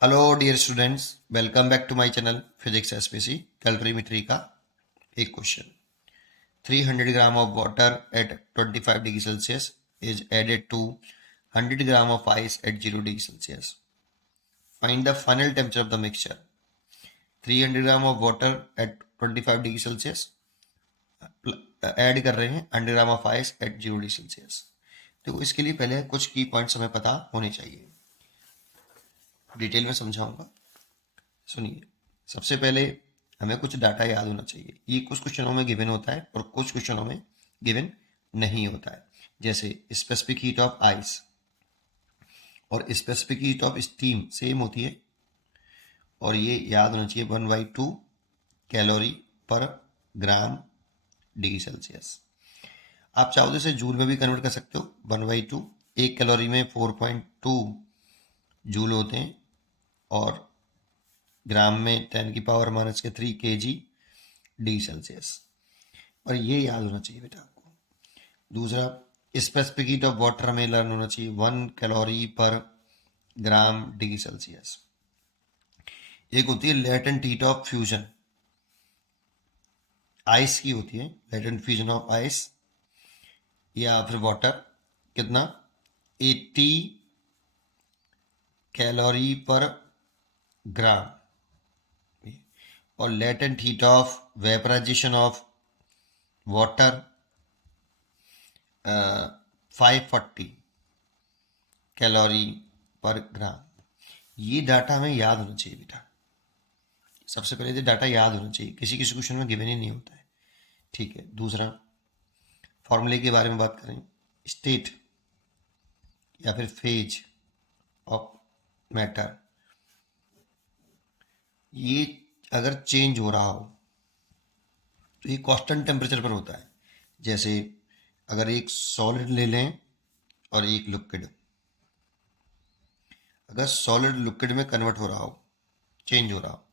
Hello dear students, welcome back to my channel physics SPC. Calorimetry का एक question. 300 gram of water at 25 degree Celsius is added to 100 gram of ice at 0 degree Celsius. Find the final temperature of the mixture. 300 gram of water at 25 degree Celsius, add कर रहे हैं 100 gram of ice at 0 degree Celsius. तो इसके लिए पहले कुछ की points हमें पता होने चाहिए, डिटेल में समझाऊंगा। सुनिए, सबसे पहले हमें कुछ डाटा याद होना चाहिए। ये कुछ क्वेश्चनों में गिवन होता है और कुछ क्वेश्चनों में गिवन नहीं होता है। जैसे स्पेसिफिक हीट ऑफ आइस और specific heat of steam same होती है, और ये याद होना चाहिए 1/2 calorie per gram degree Celsius. आप चाहो तो इसे जूल में भी कन्वर्ट कर सकते हो। 1/2 एक कैलोरी में 4.2 जूल होते हैं, और ग्राम में 10⁻³ kg डिग्री सेल्सियस। और ये याद होना चाहिए बेटा आपको। दूसरा, स्पेसिफिक हीट ऑफ वाटर हमें लर्न होना चाहिए 1 calorie per gram degree Celsius. एक होती है latent heat of fusion, ice की होती है लेटेंट फ्यूजन ऑफ आइस या फिर वाटर, कितना 80 कैलोरी पर ग्राम। और latent heat of vaporisation of water 540 calorie per gram. ये डाटा हमें याद होना चाहिए बेटा। सबसे पहले तो डाटा याद होना चाहिए, किसी किसी क्वेश्चन में गिवन ही नहीं होता है। ठीक है। दूसरा, फॉर्मूले के बारे में बात करें। स्टेट या फिर फेज ऑफ मैटर, ये अगर चेंज हो रहा हो तो ये कांस्टेंट टेम्परेचर पर होता है। जैसे अगर एक सॉलिड ले लें और एक लिक्विड, अगर सॉलिड लिक्विड में कन्वर्ट हो रहा हो, चेंज हो रहा हो,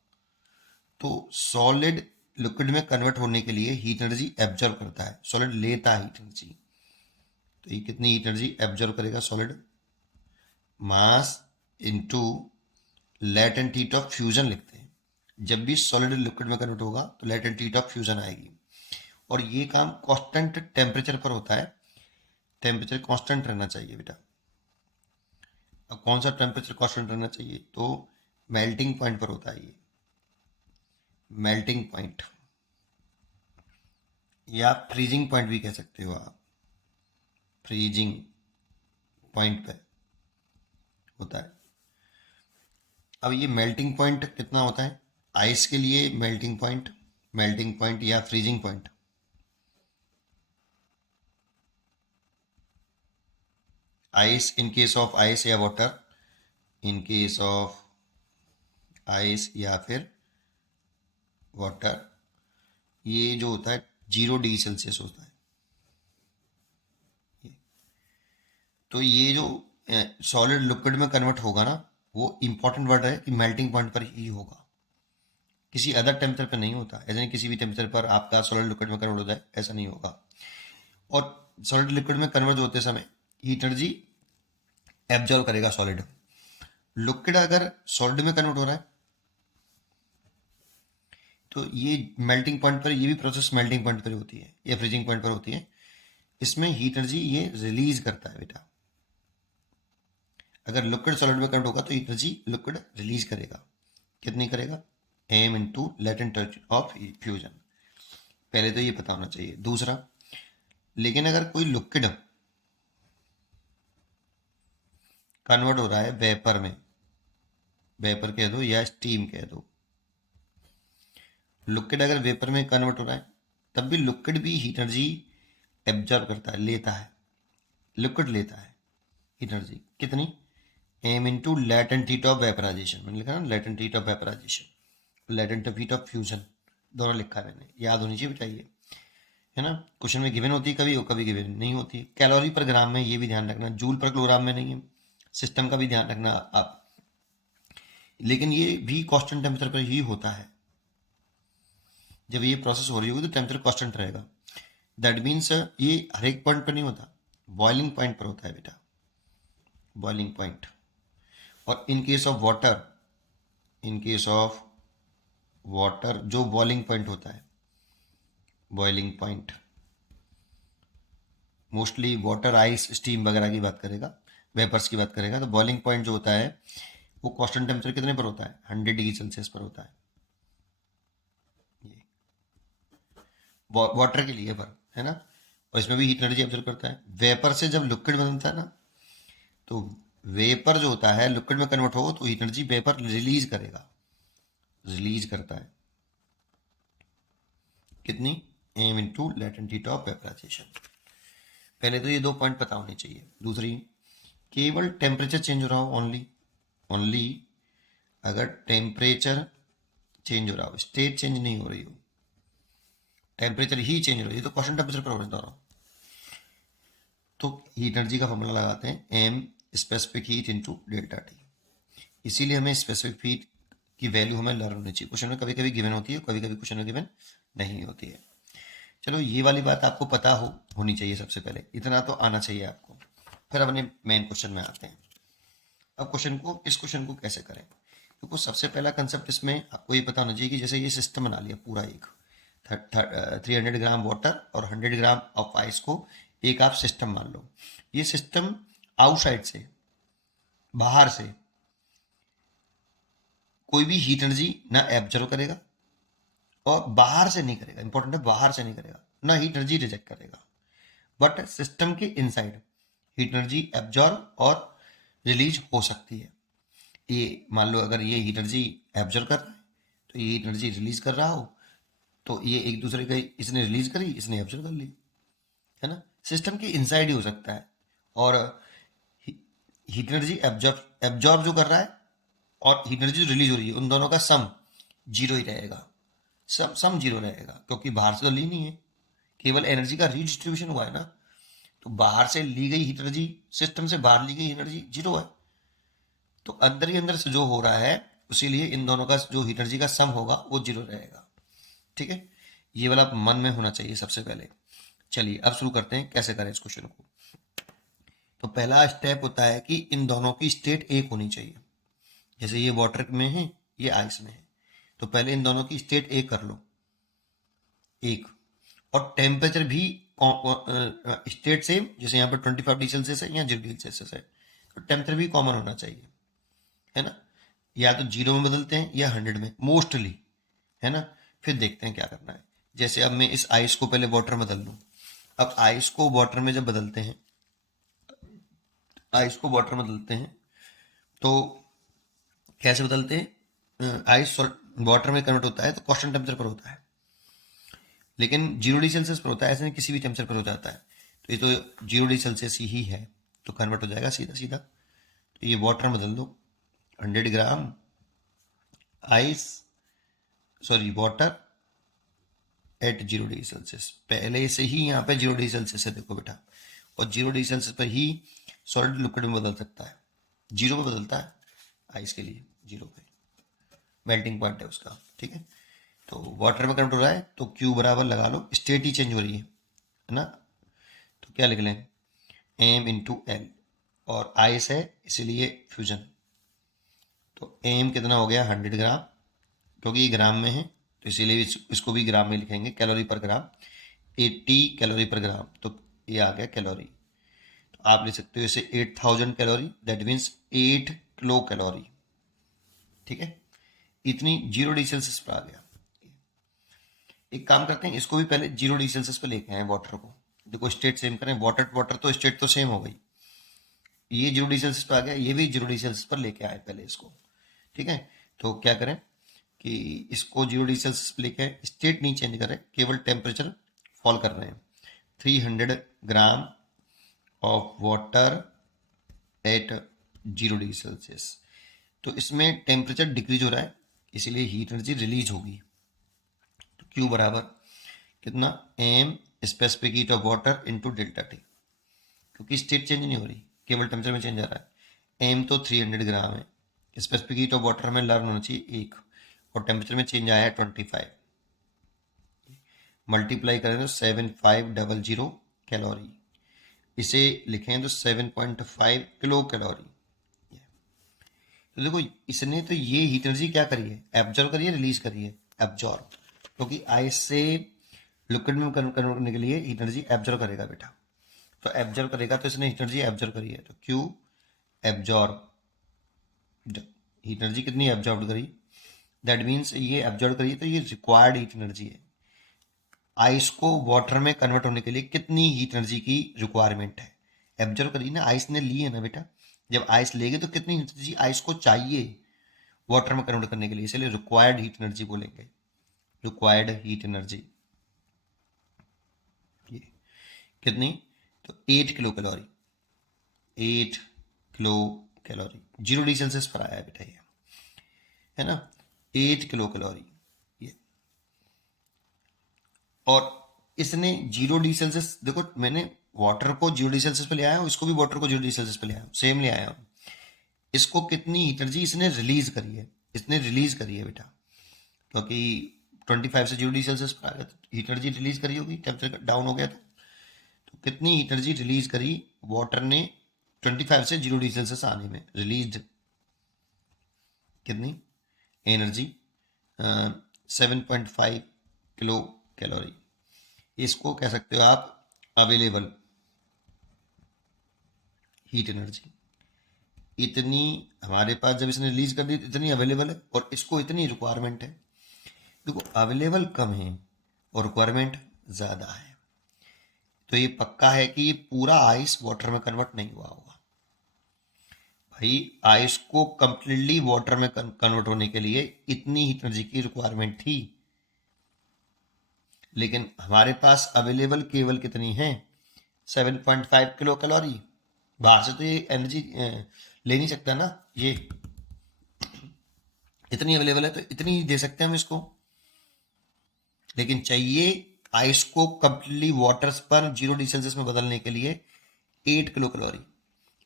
तो सॉलिड लिक्विड में कन्वर्ट होने के लिए हीट एनर्जी एब्जॉर्ब करता है, सॉलिड लेता है हीट एनर्जी। तो ये कितनी हीट एनर्जी एब्जॉर्ब करेगा solid? Mass into latent heat of fusion लिखते हैं। जब भी सॉलिड लिक्विड में कन्वर्ट होगा तो लेटेंट हीट ऑफ फ्यूजन आएगी, और ये काम कांस्टेंट टेम्परेचर पर होता है। टेम्परेचर कांस्टेंट रहना चाहिए बेटा। अब कौन सा टेम्परेचर कांस्टेंट रहना चाहिए? तो मेल्टिंग पॉइंट पर होता है ये, मेल्टिंग पॉइंट या फ्रीजिंग पॉइंट भी कह सकते हो आप। फ्रीजिंग पॉइंट पे होता है। अब ये मेल्टिंग पॉइंट कितना होता है आइस के लिए? मेल्टिंग पॉइंट या freezing point, ice in case of ice या water, in case of ice या फिर वाटर, ये जो होता है 0 डिग्री सेल्सियस होता है। तो ये जो सॉलिड लिक्विड में कन्वर्ट होगा ना, वो इंपॉर्टेंट वर्ड है कि मेल्टिंग पॉइंट पर ही होगा, किसी अदर टेम्परेचर पर नहीं होता। ऐसा नहीं किसी भी टेम्परेचर पर आपका सॉलिड लिक्विड में कन्वर्ट होता है, ऐसा नहीं होगा। और सॉलिड लिक्विड में कन्वर्ट होते समय हीट एनर्जी एब्जॉर्व करेगा सॉलिड। लिक्विड अगर सॉलिड में कन्वर्ट हो रहा है तो ये मेल्टिंग पॉइंट पर, ये भी प्रोसेस मेल्टिंग पॉइंट पर होती है या फ्रीजिंग पॉइंट पर होती है। इसमें हीट एनर्जी ये रिलीज करता है बेटा। अगर लिक्विड सॉलिड में कन्वर्ट होगा तो हीट एनर्जी लिक्विड रिलीज करेगा। कितनी करेगा? m into latent of fusion. पहले तो ये पता होना चाहिए। दूसरा, लेकिन अगर कोई लिक्विड कन्वर्ट हो रहा है वेपर में, वेपर कह दो या स्टीम कह दो, लिक्विड अगर वेपर में कन्वर्ट हो रहा है तब भी लिक्विड भी हीट एनर्जी एब्जॉर्ब करता है, लेता है। लिक्विड लेता है हीट एनर्जी कितनी? m into latent heat of vaporisation. मैंने लिखा ना latent heat of vaporisation, latent heat of fusion, दोनों लिखा है मैंने। याद होनी चाहिए बेटा ये, है ना। क्वेश्चन में गिवन होती है कभी, कभी गिवन नहीं होती है। कैलोरी पर ग्राम में, ये भी ध्यान रखना, जूल पर किलोग्राम में नहीं है। सिस्टम का भी ध्यान रखना आप। लेकिन ये भी कांस्टेंट टेम्परेचर पर ही होता है। जब ये प्रोसेस हो रही होगी तो टेम्परेचर कांस्टेंट रहेगा। दैट मीन्स ये हर एक पॉइंट पर नहीं होता, बॉइलिंग पॉइंट पर होता है बेटा, बॉइलिंग पॉइंट। और इन case of water in case of water, जो बॉइलिंग पॉइंट होता है, boiling point mostly water, ice, steam वगैरह की बात करेगा, वेपर्स की बात करेगा, तो बॉइलिंग पॉइंट जो होता है वो कांस्टेंट टेम्परेचर कितने पर होता है, 100 डिग्री सेल्सियस पर होता है। ये वाटर के लिए पर है ना, और इसमें भी हीट एनर्जी ऑब्जर्व करता है। वेपर से जब लिक्विड बनता है ना, तो वेपर जो होता है लिक्विड में कन्वर्ट हो तो हीट एनर्जी वेपर रिलीज करेगा, रिलीज करता है कितनी, m into latent heat of vaporisation. पहले तो ये 2 पॉइंट पता होने चाहिए। दूसरी, केवल टेम्परेचर चेंज हो रहा हो, ओनली ओनली अगर टेम्परेचर चेंज हो रहा हो, स्टेट चेंज नहीं हो रही हो, टेम्परेचर ही चेंज हो रही है, तो कांस्टेंट टेम्परेचर पर होने दोनों, तो हीट एनर्जी का फॉर्मूला लगाते हैं M specific heat into delta T. इसीलिए हमें स्पेसिफिक हीट की वैल्यू हमें लर्न होनी चाहिए। क्वेश्चन में कभी कभी गिवन होती है, कभी कभी क्वेश्चन में गिवन नहीं होती है। चलो ये वाली बात आपको पता होनी चाहिए, सबसे पहले इतना तो आना चाहिए आपको। फिर अपने मेन क्वेश्चन में आते हैं। अब इस क्वेश्चन को कैसे करें, क्योंकि सबसे पहला कंसेप्ट इसमें आपको ये पता होना चाहिए कि जैसे ये सिस्टम बना लिया पूरा, एक 300 ग्राम वाटर और 100 ग्राम ऑफ आइस को एक आप सिस्टम मान लो। ये सिस्टम आउटसाइड से, बाहर से कोई भी हीट एनर्जी ना एब्जर्व करेगा और बाहर से नहीं करेगा, इंपॉर्टेंट है, बाहर से नहीं करेगा, ना हीट एनर्जी रिजेक्ट करेगा। बट सिस्टम के इनसाइड हीट एनर्जी एब्जॉर्ब और रिलीज हो सकती है। ये मान लो अगर ये हीट एनर्जी एब्जॉर्ब कर रहा है तो ये हीट एनर्जी रिलीज कर रहा हो, तो ये एक दूसरे का, इसने रिलीज करी, इसने एब्जॉर्ब कर ली, है ना। सिस्टम के इनसाइड ही हो सकता है। और हीट एनर्जी एब्जॉर्ब जो कर रहा है और हीट एनर्जी जो रिलीज हो रही है, उन दोनों का सम जीरो ही रहेगा, सम जीरो रहेगा, क्योंकि बाहर से तो ली नहीं है, केवल एनर्जी का रीडिस्ट्रीब्यूशन हुआ है ना। तो बाहर से ली गई हीट एनर्जी, सिस्टम से बाहर ली गई एनर्जी जीरो है, तो अंदर ही अंदर से जो हो रहा है, इसीलिए इन दोनों का जो हीट एनर्जी का सम होगा वो जीरो रहेगा। ठीक है, ये वाला मन में होना चाहिए सबसे पहले। चलिए अब शुरू करते हैं कैसे करें इस क्वेश्चन को। तो पहला स्टेप होता है कि इन दोनों की स्टेट एक होनी चाहिए। जैसे ये वाटर में है, ये आइस में है, तो पहले इन दोनों की स्टेट एक कर लो, एक। और टेम्परेचर भी स्टेट सेम, जैसे यहाँ पर 25 डिग्री सेल्सियस है, यहाँ 0 डिग्री सेल्सियस है, तो टेम्परेचर भी कॉमन होना चाहिए, है ना। या तो 0 में बदलते हैं या 100 में मोस्टली, है ना। फिर देखते हैं क्या करना है। जैसे अब मैं इस आइस को पहले वाटर में बदल लूँ। अब आइस को वाटर में जब बदलते हैं, आइस को वाटर में बदलते हैं तो कैसे बदलते हैं, आइस वाटर में कन्वर्ट होता है तो कांस्टेंट टेम्परेचर पर होता है, लेकिन 0 डिग्री सेल्सियस पर होता है, ऐसे नहीं किसी भी टेम्परेचर पर हो जाता है। तो ये तो 0 डिग्री सेल्सियस ही है, तो कन्वर्ट हो जाएगा सीधा सीधा। तो ये वाटर में बदल दो, 100 gram ice, sorry water at 0 degree Celsius. पहले से ही यहाँ पे 0 डिग्री सेल्सियस है, देखो बेटा, और 0 डिग्री सेल्सियस पर ही सॉलिड लिक्विड में बदल सकता है, 0 पे बदलता है आइस के लिए, 0 पे मेल्टिंग पॉइंट है उसका। ठीक है, तो वाटर में कन्वर्ट हो रहा है तो क्यू बराबर लगा लो, स्टेट ही चेंज हो रही है ना, तो क्या लिख लें, एम इंटू एल, और आइस है इसीलिए फ्यूजन, तो एम कितना हो गया 100 ग्राम, क्योंकि ये ग्राम में है तो इसीलिए इसको भी ग्राम में लिखेंगे, कैलोरी पर ग्राम, 80 कैलोरी पर ग्राम, तो ये आ गया कैलोरी। तो आप लिख सकते हो इसे 8000 calorie, that means 8 kilo calorie. ठीक है, इतनी 0 डिग्री सेल्सियस पर आ गया। एक काम करते हैं, इसको भी पहले 0 डिग्री सेल्सियस पर लेके आए वाटर को। देखो स्टेट सेम करें, वाटर वाटर तो स्टेट तो सेम हो गई, ये 0 डिग्री सेल्सियस पर आ गया, ये भी 0 डिग्री सेल्सियस पर लेके आए पहले इसको। ठीक है, तो क्या करें कि इसको 0 डिग्री सेल्सियस पर लेके आए, स्टेट नहीं चेंज करें, केवल टेम्परेचर फॉल कर रहे हैं। 300 gram of water eight 0 degree Celsius, तो इसमें टेम्परेचर डिक्रीज हो रहा है, इसीलिए हीट एनर्जी रिलीज होगी। तो क्यू बराबर कितना, M specific heat of water into delta T, क्योंकि स्टेट चेंज नहीं हो रही, केवल टेम्परेचर में चेंज आ रहा है। एम तो 300 ग्राम है, स्पेसिफिक हीट ऑफ वाटर हमें लर्न होना चाहिए 1, और टेम्परेचर में चेंज आया है 25, मल्टीप्लाई करें तो 7500 कैलोरी, इसे लिखें तो 7.5 किलो कैलोरी। तो देखो इसने तो ये हीट एनर्जी क्या करी है, एब्जॉर्ब करी है, रिलीज करी है, एब्जॉर्ब, क्योंकि आइस से लिक्विड में कन्वर्ट करने के लिए हीट एनर्जी एब्जॉर्ब करेगा बेटा, तो एब्जॉर्ब करेगा, तो इसने हीट एनर्जी एब्जॉर्ब करी है, तो क्यू एब्जॉर्ब, हीट एनर्जी कितनी एब्जॉर्ब करी, दैट मीन्स ये एब्जॉर्ब करी तो ये रिक्वायर्ड हीट एनर्जी है। आइस को वाटर में कन्वर्ट होने के लिए कितनी हीट एनर्जी की रिक्वायरमेंट है, एब्जॉर्ब करी ना, आइस ने ली है ना बेटा, जब आइस लेगी तो कितनी हीट एनर्जी आइस को चाहिए वाटर में कन्वर्ट करने के लिए, इसलिए रिक्वायर्ड हीट एनर्जी बोलेंगे, रिक्वायर्ड हीट एनर्जी ये कितनी, तो 8 kilo calorie, 8 kilo calorie, 0 degree Celsius पर आया है बेटा ये, है ना, 8 किलो कैलोरी ये। और इसने 0 डिग्री सेल्सियस, देखो मैंने वाटर को 0 डिग्री सेल्सियस पे ले आया हूँ, इसको भी वाटर को 0 डिग्री सेल्सियस पे ले आया हूँ, सेम ले आया हूँ। इसको कितनी हीट एनर्जी इसने रिलीज करी है, इसने रिलीज करी है बेटा, क्योंकि 25 से 0 डिग्री सेल्सियस पर आ गया तो हीट एनर्जी रिलीज करी होगी, टेम्परेचर डाउन हो गया तो कितनी हीट एनर्जी रिलीज करी वाटर ने 25 से 0 डिग्री सेल्सियस आने में, रिलीज कितनी एनर्जी, 7.5 किलो कैलोरी। इसको कह सकते हो आप अवेलेबल हीट एनर्जी, इतनी हमारे पास जब इसने रिलीज कर दी तो इतनी अवेलेबल है और इसको इतनी रिक्वायरमेंट है। देखो अवेलेबल कम है और रिक्वायरमेंट ज़्यादा है, तो ये पक्का है कि ये पूरा आइस वाटर में कन्वर्ट नहीं हुआ होगा। भाई आइस को कंप्लीटली वाटर में कन्वर्ट होने के लिए इतनी हीट एनर्जी की रिक्वायरमेंट थी, लेकिन हमारे पास अवेलेबल केवल कितनी है, 7.5 किलो कैलोरी। बाहर से तो ये एनर्जी ले नहीं सकता ना, ये इतनी अवेलेबल है तो इतनी ही दे सकते हैं हम इसको, लेकिन चाहिए आइस को कंप्लीटली वाटर पर 0 डिग्री सेल्सियस में बदलने के लिए 8 किलो कैलोरी।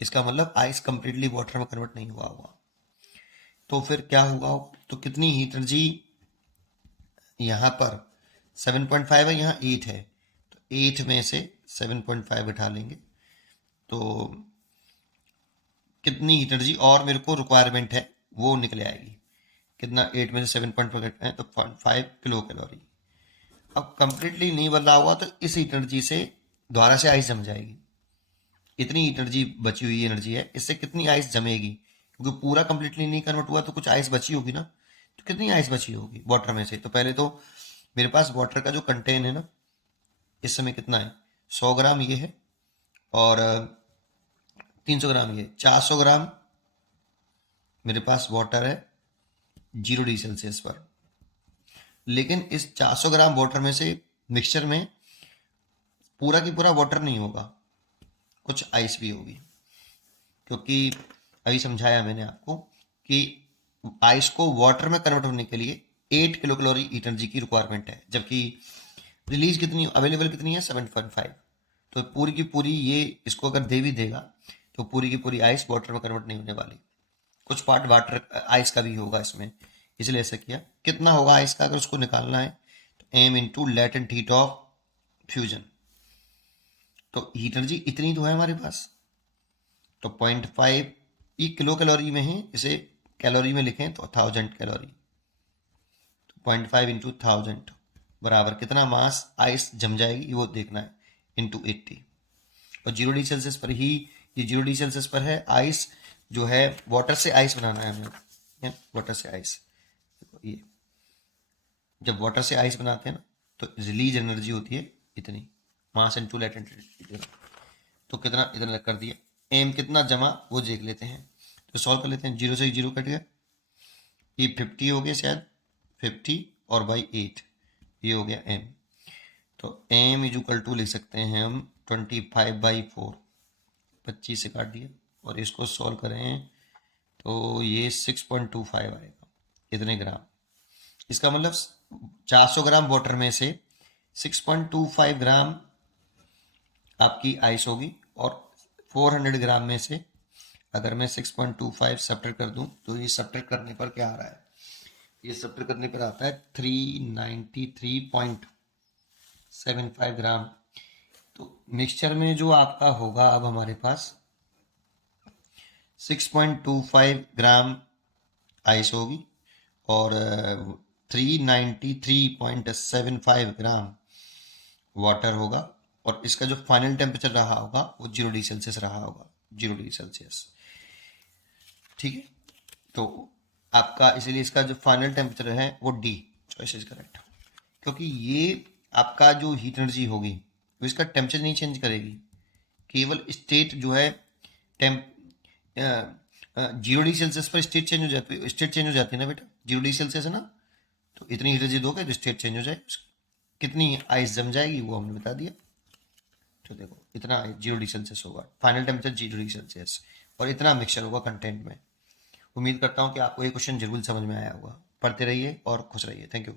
इसका मतलब आइस कंप्लीटली वाटर में कन्वर्ट नहीं हुआ होगा, तो फिर क्या हुआ, तो कितनी हीट एनर्जी यहाँ पर 7.5 है, यहाँ 8 है, तो 8 में से 7.5 उठा लेंगे, तो कितनी हीट एनर्जी और मेरे को रिक्वायरमेंट है वो निकल आएगी, कितना 8 में से 7.5 है तो 5 किलो कैलोरी। अब कंप्लीटली नहीं बदला हुआ तो इस हीट एनर्जी से दोबारा से आइस जम जाएगी, इतनी हीट एनर्जी बची हुई एनर्जी है, इससे कितनी आइस जमेगी, क्योंकि पूरा कंप्लीटली नहीं कन्वर्ट हुआ तो कुछ आइस बची होगी ना, तो कितनी आइस बची होगी वाटर में से, तो पहले तो मेरे पास वाटर का जो कंटेन है ना इस समय कितना है, 100 ग्राम ये है और 300 ग्राम ये, 400 ग्राम मेरे पास वाटर है 0 डिग्री सेल्सियस पर। लेकिन इस 400 ग्राम वाटर में से मिक्सचर में पूरा की पूरा वाटर नहीं होगा, कुछ आइस भी होगी, क्योंकि अभी समझाया मैंने आपको कि आइस को वाटर में कन्वर्ट होने के लिए 8 किलो कैलोरी हीट एनर्जी की रिक्वायरमेंट है, जबकि रिलीज कितनी अवेलेबल कितनी है 7.5, तो पूरी की पूरी ये इसको अगर दे भी देगा तो पूरी की पूरी आइस वाटर में कन्वर्ट नहीं होने वाली, कुछ पार्ट वाटर आइस का भी होगा इसमें, इसलिए ऐसा किया। कितना होगा आइस का अगर उसको निकालना है तो M into latent heat of fusion, तो हीट एनर्जी इतनी तो है हमारे पास, तो 0.5 ये किलो कैलोरी में है, इसे कैलोरी में लिखें तो 1000 कैलोरी, तो 0.5 इंटू 1000 बराबर कितना मास आइस जम जाएगी वो देखना है, इंटू 80, और 0 डिग्री सेल्सियस पर ही, ये 0 डिग्री सेल्सियस पर है आइस जो है, वाटर से आइस बनाना है हमें, वाटर से आइस, ये जब वाटर से आइस बनाते हैं ना तो रिलीज एनर्जी होती है इतनी, मास इंटू लेटेंट, तो कितना इतना कर दिया, एम कितना जमा वो देख लेते हैं, तो सॉल्व कर लेते हैं, 0 से 0 कट गया, ये 50 हो गया शायद, 50 और बाई 8 ये हो गया एम, तो एम इजुकल टू लिख सकते हैं हम 25/4, 25 से काट दिया और इसको सॉल्व करें तो ये 6.25 आएगा इतने ग्राम, इसका मतलब 400 ग्राम वाटर में से 6.25 ग्राम आपकी आइस होगी, और 400 ग्राम में से अगर मैं 6.25 सब्ट्रैक्ट कर दूं तो ये सब्ट्रैक्ट करने पर क्या आ रहा है, ये सब्ट्रैक्ट करने पर आता है 393.75 ग्राम। तो मिक्सचर में जो आपका होगा अब हमारे पास 6.25 ग्राम आइस होगी और 393.75 ग्राम वाटर होगा और इसका जो फाइनल टेम्परेचर रहा होगा वो 0 डिग्री सेल्सियस रहा होगा, 0 डिग्री सेल्सियस। ठीक है, तो आपका इसलिए इसका जो फाइनल टेम्परेचर है वो डी चॉइस इज करेक्ट, क्योंकि ये आपका जो हीट एनर्जी होगी वो इसका टेम्परेचर नहीं चेंज करेगी, केवल स्टेट जो है टेम्प 0 डिग्री सेल्सियस पर स्टेट चेंज हो जाती है, स्टेट चेंज हो जाती है ना बेटा, 0 डिग्री सेल्सियस है ना, तो इतनी हीट एनर्जी दोगे तो स्टेट चेंज हो जाएगी, कितनी आइस जम जाएगी वो हमने बता दिया। तो देखो इतना 0 डिग्री सेल्सियस होगा फाइनल टेम्परेचर, 0 डिग्री सेल्सियस, और इतना मिक्सचर होगा कंटेंट में। उम्मीद करता हूँ कि आपको ये क्वेश्चन जरूर समझ में आया होगा। पढ़ते रहिए और खुश रहिए। Thank you.